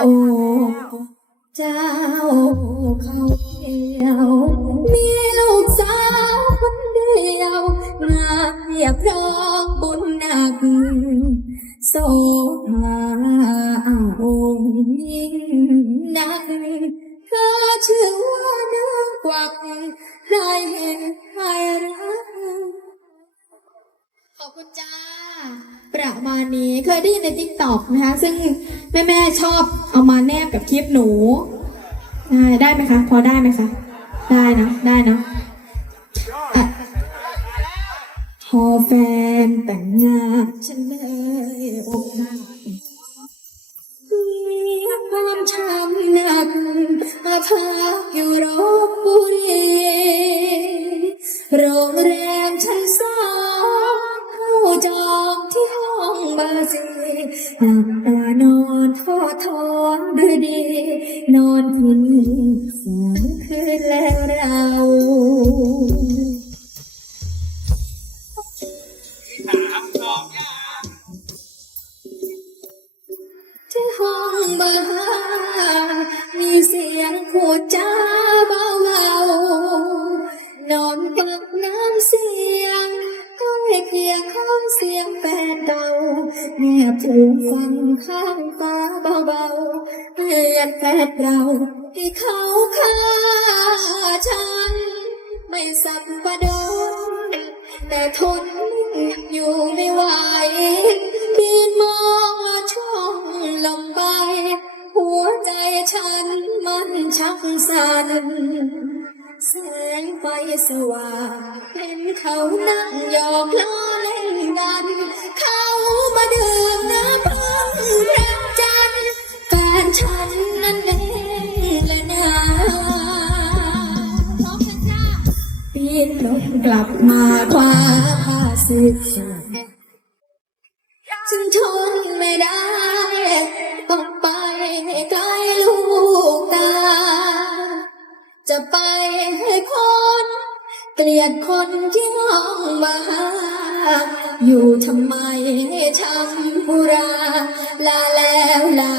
โอ้เจ้าเขาเดียวมีลูกสาวคนเดียวงานเรียบร้องบุญหนักโสภาองค์ยิ่งนักเธอชื่อว่านางกวักใครเห็นใครรักขอบคุณจ้า ประมาณนี้เคยได้ยินในทิกตอกนะคะ ซึ่งแม่ๆชอบเอามาแนบกับคลิปหนู ได้ไหมคะ พอได้ไหมคะ ได้นะ ได้นะอะพอแฟนแต่งงานฉันเลยอกหักมีความช้ำหนักอาพักอยู่รบบุรีโรงแรม หลับตานอนทอดทอนด้วยดี นอนพินสองคืนแล้วเราที่ห้องเบอร์ห้ามีเสียงพูดจา เคียงข้างเสียงแฟนเก่าแม่ผูฟังข้างฟ้าเบาๆเพื่อนแฟนเราที่เขาฆ่าฉัน ไม่สับประดนแต่ทนอยู่ไม่ไหวปีนมองละช่องลมใบหัวใจฉันมันชักสั่น แสงไฟสว่างเห็นเขานั่งหยอกล้อเล่นกัน เขามาดื่มน้ำพึ่งพระจันทร์แฟนฉันนั่นเองและนะพร้อมกันจ้าปีนรถกลับมาคว้าผ้าสึก จะไปให้พ้นเกลียดคนที่ห้องมาอยู่ทำไมให้ช้ำบุรา ลาแล้วลา